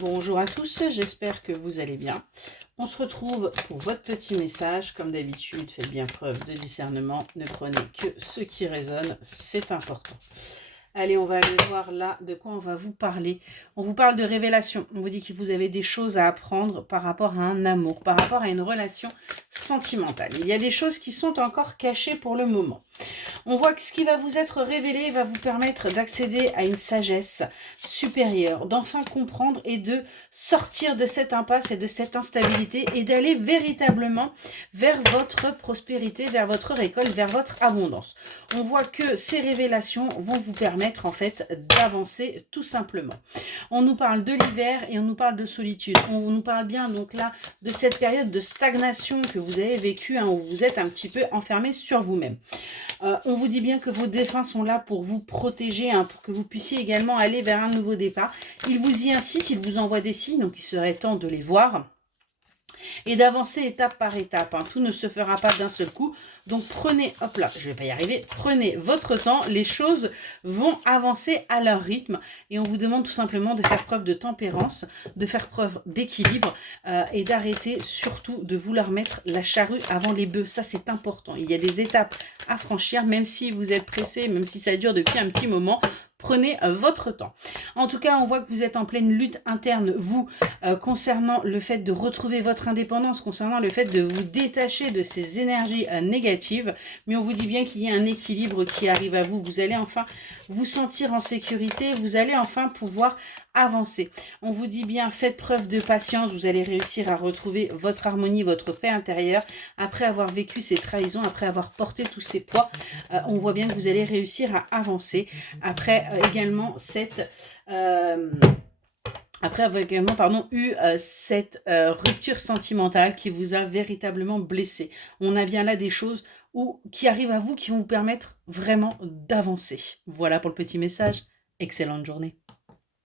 Bonjour à tous, j'espère que vous allez bien. On se retrouve pour votre petit message. Comme d'habitude, faites bien preuve de discernement. Ne prenez que ce qui résonne, c'est important. Allez, on va aller voir là de quoi on va vous parler. On vous parle de révélation. On vous dit que vous avez des choses à apprendre par rapport à un amour, par rapport à une relation sentimentale. Il y a des choses qui sont encore cachées pour le moment. On voit que ce qui va vous être révélé va vous permettre d'accéder à une sagesse supérieure, d'enfin comprendre et de sortir de cette impasse et de cette instabilité et d'aller véritablement vers votre prospérité, vers votre récolte, vers votre abondance. On voit que ces révélations vont vous permettre en fait d'avancer tout simplement. On nous parle de l'hiver et on nous parle de solitude. On nous parle bien donc là de cette période de stagnation que vous avez vécue, où vous êtes un petit peu enfermé sur vous-même. On vous dit bien que vos défunts sont là pour vous protéger, pour que vous puissiez également aller vers un nouveau départ. Ils vous y incitent, ils vous envoient des signes, donc il serait temps de les voir et d'avancer étape par étape. Tout ne se fera pas d'un seul coup. Donc prenez, hop là, je vais pas y arriver, prenez votre temps, les choses vont avancer à leur rythme et on vous demande tout simplement de faire preuve de tempérance, de faire preuve d'équilibre et d'arrêter surtout de vouloir mettre la charrue avant les bœufs. Ça, c'est important. Il y a des étapes à franchir, même si vous êtes pressé, même si ça dure depuis un petit moment. Prenez votre temps. En tout cas, on voit que vous êtes en pleine lutte interne, vous, concernant le fait de retrouver votre indépendance, concernant le fait de vous détacher de ces énergies négatives. Mais on vous dit bien qu'il y a un équilibre qui arrive à vous. Vous allez enfin vous sentir en sécurité. Vous allez enfin pouvoir avancer. On vous dit bien, faites preuve de patience. Vous allez réussir à retrouver votre harmonie, votre paix intérieure. Après avoir vécu ces trahisons, après avoir porté tous ces poids, on voit bien que vous allez réussir à avancer. Après également cette... après avoir également eu cette rupture sentimentale qui vous a véritablement blessé. On a bien là des choses qui arrivent à vous qui vont vous permettre vraiment d'avancer. Voilà pour le petit message. Excellente journée.